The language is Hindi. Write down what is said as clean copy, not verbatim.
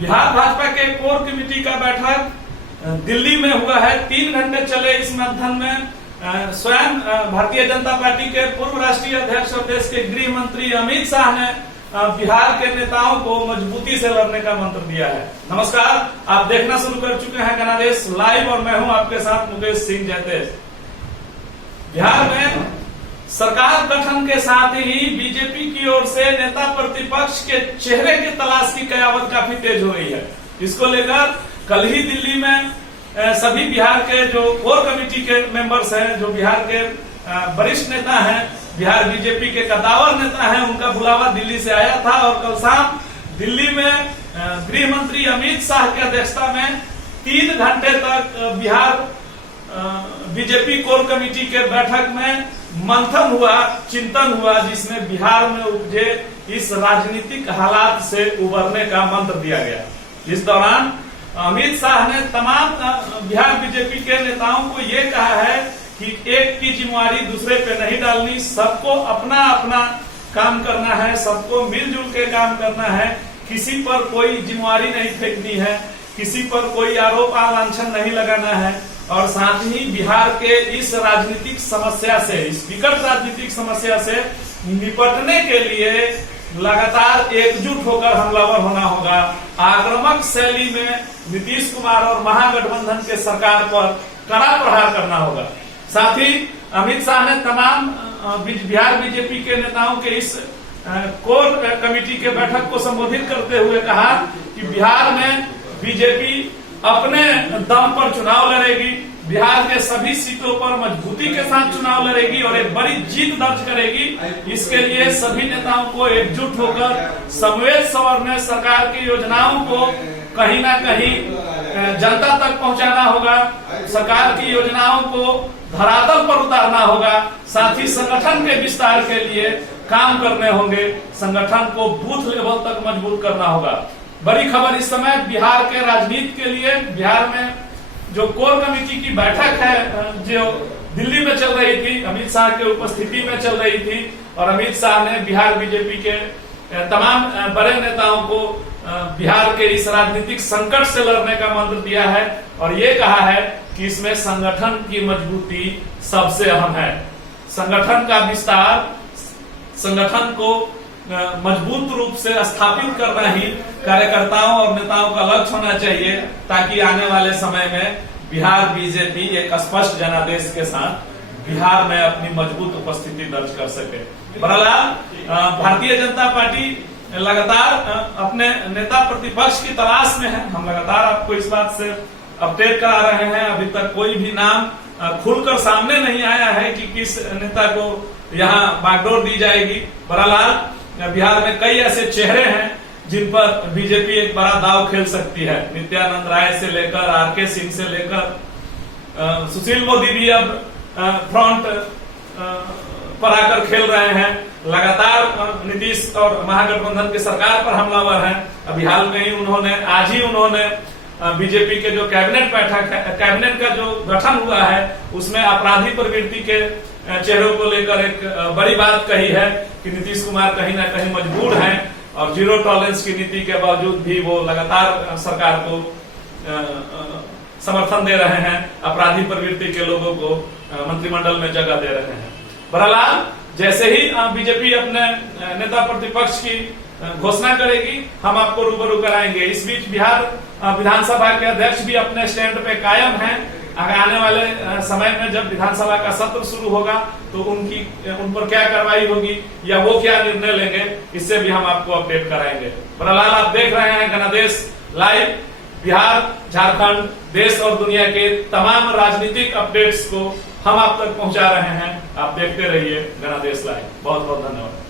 बिहार भाजपा के कोर कमेटी का बैठक दिल्ली में हुआ है। 3 घंटे चले इस मंथन में स्वयं भारतीय जनता पार्टी के पूर्व राष्ट्रीय अध्यक्ष और देश के गृह मंत्री अमित शाह ने बिहार के नेताओं को मजबूती से लड़ने का मंत्र दिया है। नमस्कार, आप देखना शुरू कर चुके हैं गणादेश लाइव और मैं हूं आपके साथ मुकेश सिंह जयतेश। बिहार में सरकार गठन के साथ ही बीजेपी की ओर से नेता प्रतिपक्ष के चेहरे की तलाश की कयावत काफी तेज हो रही है। इसको लेकर कल ही दिल्ली में सभी बिहार के जो कोर कमेटी के मेंबर्स हैं, जो बिहार के वरिष्ठ नेता हैं, बिहार बीजेपी के कद्दावर नेता हैं, उनका बुलावा दिल्ली से आया था और कल शाम दिल्ली में गृह मंत्री अमित शाह की अध्यक्षता में 3 घंटे तक बिहार बीजेपी कोर कमेटी के बैठक में मंथन हुआ, चिंतन हुआ, जिसमें बिहार में उपजे इस राजनीतिक हालात से उबरने का मंत्र दिया गया। इस दौरान अमित शाह ने तमाम बिहार बीजेपी के नेताओं को ये कहा है कि एक की जिम्मेवारी दूसरे पे नहीं डालनी, सबको अपना अपना काम करना है, सबको मिलजुल के काम करना है, किसी पर कोई जिम्मेवारी नहीं फेंकनी है, किसी पर कोई आरोप आलांछन नहीं लगाना है और साथ ही बिहार के इस राजनीतिक समस्या से, इस विकट राजनीतिक समस्या से निपटने के लिए लगातार एकजुट होकर हमलावर होना होगा। आक्रामक शैली में नीतीश कुमार और महागठबंधन के सरकार पर कड़ा प्रहार करना होगा। साथ ही अमित शाह ने तमाम बिहार बीजेपी के नेताओं के इस कोर कमेटी के बैठक को संबोधित करते हुए कहा कि बिहार में बीजेपी अपने दम पर चुनाव लड़ेगी, बिहार के सभी सीटों पर मजबूती के साथ चुनाव लड़ेगी और एक बड़ी जीत दर्ज करेगी। इसके लिए सभी नेताओं को एकजुट होकर समवेत सवर में सरकार की योजनाओं को कहीं ना कहीं जनता तक पहुंचाना होगा, सरकार की योजनाओं को धरातल पर उतारना होगा। साथ ही संगठन के विस्तार के लिए काम करने होंगे, संगठन को बूथ लेवल तक मजबूत करना होगा। बड़ी खबर इस समय बिहार के राजनीति के लिए, बिहार में जो कोर कमेटी की बैठक है जो दिल्ली में चल रही थी, अमित शाह के उपस्थिति में चल रही थी और अमित शाह ने बिहार बीजेपी के तमाम बड़े नेताओं को बिहार के इस राजनीतिक संकट से लड़ने का मंत्र दिया है और ये कहा है कि इसमें संगठन की मजबूती सबसे अहम है। संगठन का विस्तार, संगठन को मजबूत रूप से स्थापित करना ही कार्यकर्ताओं और नेताओं का लक्ष्य होना चाहिए ताकि आने वाले समय में बिहार बीजेपी एक स्पष्ट जनादेश के साथ बिहार में अपनी मजबूत उपस्थिति दर्ज कर सके। बहरहाल भारतीय जनता पार्टी लगातार अपने नेता प्रतिपक्ष की तलाश में है। हम लगातार आपको इस बात से अपडेट करा रहे हैं। अभी तक कोई भी नाम खुलकर सामने नहीं आया है कि किस नेता को यहाँ बागडोर दी जाएगी। बहरहाल बिहार में कई ऐसे चेहरे हैं जिन पर बीजेपी एक बड़ा दाव खेल सकती है। नित्यानंद राय से लेकर आरके सिंह से लेकर सुशील मोदी भी अब फ्रंट पर आकर खेल रहे हैं। लगातार नीतीश और महागठबंधन की सरकार पर हमलावर हैं। अभी हाल में ही आज ही उन्होंने बीजेपी के जो कैबिनेट बैठक है, कैबिनेट का जो गठन हुआ है, उसमें अपराधी प्रवृत्ति के चेहरों को लेकर एक बड़ी बात कही है कि नीतीश कुमार कहीं ना कहीं मजबूर हैं और जीरो टॉलरेंस की नीति के बावजूद भी वो लगातार सरकार को समर्थन दे रहे हैं, अपराधी प्रवृत्ति के लोगों को मंत्रिमंडल में जगह दे रहे हैं। बहरहाल जैसे ही बीजेपी अपने नेता प्रतिपक्ष की घोषणा करेगी, हम आपको रूबरू कराएंगे। इस बीच बिहार विधानसभा के अध्यक्ष भी अपने स्टैंड पे कायम हैं। आने वाले समय में जब विधानसभा का सत्र शुरू होगा तो उन पर क्या कार्रवाई होगी या वो क्या निर्णय लेंगे, इससे भी हम आपको अपडेट कराएंगे। बहरहाल आप देख रहे हैं गणादेश लाइव। बिहार, झारखंड, देश और दुनिया के तमाम राजनीतिक अपडेट्स को हम आप तक पहुंचा रहे हैं। आप देखते रहिए गणादेश लाइव। बहुत बहुत धन्यवाद।